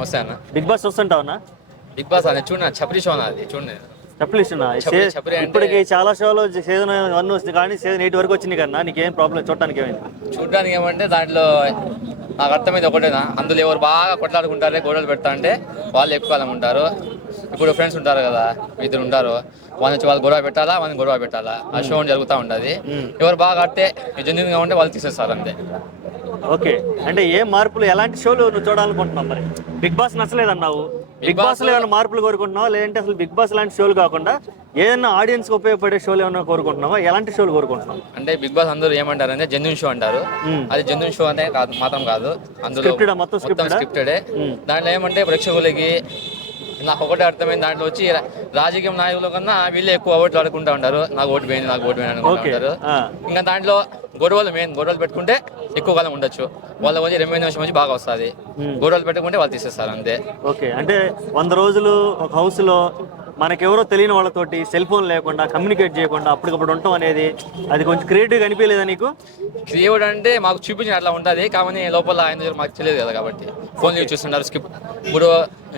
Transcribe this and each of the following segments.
నమస్తే అన్న. Big boss చూస్తుంటావునా? బిగ్ బాస్ అని చూడ చప్రి షో అది చూడండి. చెప్పలేస్తున్నా ఇప్పటికి చాలా షోలు సీజన్ 1 వస్తుంది కానీ సీజన్ 8 వరకు వచ్చింది కన్నా నీకేం ప్రాబ్లం చూడటానికి ఏమైంది? చూడడానికి ఏమంటే దాంట్లో నాకు అర్థమైంది ఒకటేనా, అందులో ఎవరు బాగా కొట్లాడుకుంటారే గొడవలు పెడతా అంటే వాళ్ళు ఎక్కువ కాలం ఉంటారు. ఇప్పుడు ఫ్రెండ్స్ ఉంటారు కదా, ఇద్దరు ఉంటారు, వాళ్ళు గొడవ పెట్టాలా, వాళ్ళని గొడవ పెట్టాలా, ఆ షో జరుగుతూ ఉంటుంది. ఎవరు బాగా ఆడితే జెన్యున్గా ఉంటే వాళ్ళు తీసేస్తారు అంతే. ఓకే, అంటే ఏ మార్పులు ఎలాంటి షోలు నువ్వు చూడాలనుకుంటున్నావు? మరి బిగ్ బాస్ నచ్చలేదన్నావు, బిగ్ బాస్ లో ఏమైనా మార్పులు కోరుకుంటున్నావా, లేదంటే అసలు బిగ్ బాస్ లాంటి షోలు కాకుండా ఏదైనా ఆడియన్స్ కి ఉపయోగపడే షోలు ఏమైనా కోరుకుంటున్నావా? ఎలాంటి షోలు కోరుకుంటున్నావు? అంటే బిగ్ బాస్ అందరూ ఏమంటారు అంటే జెన్యున్ షో అంటారు. అది జెన్యున్ షో అంటే కాదు, మాత్రం కాదు, అందులో మొత్తం స్క్రిప్టెడే. దాంట్లో ఏమంటే ప్రేక్షకులకి నాకు ఒకటే అర్థమైంది, దాంట్లో వచ్చి రాజకీయ నాయకుల కన్నా వీళ్ళే ఎక్కువ ఓట్లు ఆడుకుంటూ ఉంటారు. నాకు ఓటు పోయింది, నాకు ఓటు పోయింది అనుకుంటూ ఉంటారు. ఇంకా దాంట్లో గొడవలు పెట్టుకుంటే ఎక్కువ కాలం ఉండొచ్చు, వాళ్ళ వచ్చి రెమ్యూనరేషన్ వచ్చి బాగా వస్తుంది. గొడవలు పెట్టుకుంటే వాళ్ళు తీసేస్తారు అంతే. ఓకే, అంటే 100 రోజులు ఒక హౌస్ లో మనకెవరో తెలియని వాళ్ళతోటి సెల్ ఫోన్ లేకుండా కమ్యూనికేట్ చేయకుండా అప్పటికప్పుడు ఉండటం అనేది అది కొంచెం క్రియేటివ్గా అనిపించలేదా నీకు? క్రియేటివ్ అంటే మాకు చూపించిన అట్లా ఉంటుంది, కానీ లోపల ఆయన దగ్గర మాకు తెలియదు కదా, కాబట్టి ఫోన్ యూజ్ చేస్తున్నారు. ఇప్పుడు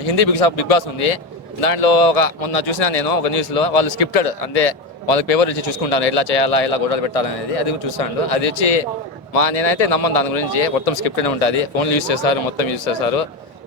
హిందీ బిగ్ బాస్ ఉంది, దాంట్లో మొన్న చూసినా నేను ఒక న్యూస్లో, వాళ్ళు స్క్రిప్టెడ్ అంతే, వాళ్ళకి పేపర్ ఇచ్చి చూసుకుంటారు ఎట్లా చేయాలా, ఎలా గొడవలు పెట్టాలనేది. అది చూస్తాను. అది వచ్చి నేనైతే నమ్మను దాని గురించి, మొత్తం స్క్రిప్ట్నే ఉంటుంది. ఫోన్లు యూజ్ చేస్తారు, మొత్తం యూజ్ చేస్తారు.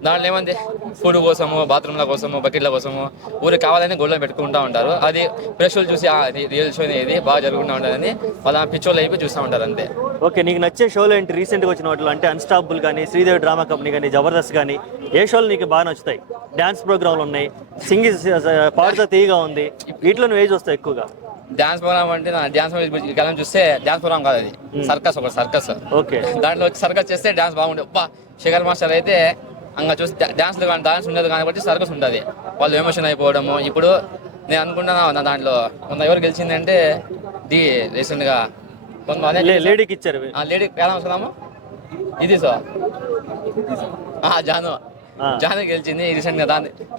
దాంట్లో ఏమంది ఫుడ్ కోసము, బాత్రూమ్ల కోసము, బకెట్ల కోసము ఊరికి కావాలని గొడవలు పెట్టుకుంటూ ఉంటారు. అది ప్రేక్షకులు చూసి రియల్ షో ఇది బాగా జరుగుతూ ఉంటుందని వాళ్ళ పిచ్చోళ్ళు అయిపోయి చూస్తూ ఉంటారు అంతే. ఓకే, నీకు నచ్చే షోలు ఏంటి రీసెంట్గా వచ్చిన వాటిలో? అంటే అన్స్టాపబుల్ కానీ, శ్రీదేవి డ్రామా కంపెనీ కానీ, జబర్దస్త్ కానీ, ఏ షోలు నీకు బాగా నచ్చుతాయి? డాన్స్ ప్రోగ్రాంలు ఉన్నాయి, సింగింగ్ పాడుతా తీయగా ఉంది, వీటిలో నువ్వు ఏజ్ వస్తాయి ఎక్కువగా? డాన్స్ ప్రోగ్రామ్ అంటే డాన్స్ కాలం చూస్తే డాన్స్ ప్రోగ్రామ్ కాదు, అది సర్కస్, ఒక సర్కస్. ఓకే, దాంట్లో వచ్చి సర్కస్ చేస్తే డాన్స్ బాగుండే. శేఖర్ మాస్టర్ అయితే అంగా చూసి డాన్స్ ఉండదు కాబట్టి సర్కస్ ఉంటుంది, వాళ్ళు ఎమోషన్ అయిపోవడము. ఇప్పుడు నేను అనుకుంటున్నా దాంట్లో ఎవరు గెలిచిందంటే రీసెంట్గా లేడీకి ఇచ్చారు, లేడీ ఎలా వస్తున్నాము ఇది సో జాను గెలిచింది రీసెంట్గా.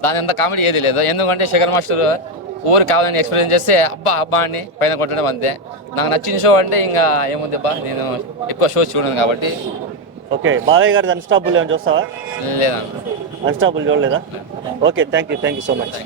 దాని అంత కామెడీ ఏది లేదు, ఎందుకంటే శేఖర్ మాస్టర్ ఊరు కావాలని ఎక్స్పీరియన్స్ చేస్తే అబ్బా అని పైన కొట్టడం అంతే. నాకు నచ్చిన షో అంటే ఇంకా ఏముంది నేను ఎక్కువ షోస్ చూడను కాబట్టి. ఓకే, బాలయ్య గారి అన్స్టాపబుల్ ఏమైనా చూస్తావా? లేదన్న, అన్స్టాపబుల్ చూడలేదా? Okay, thank you so much.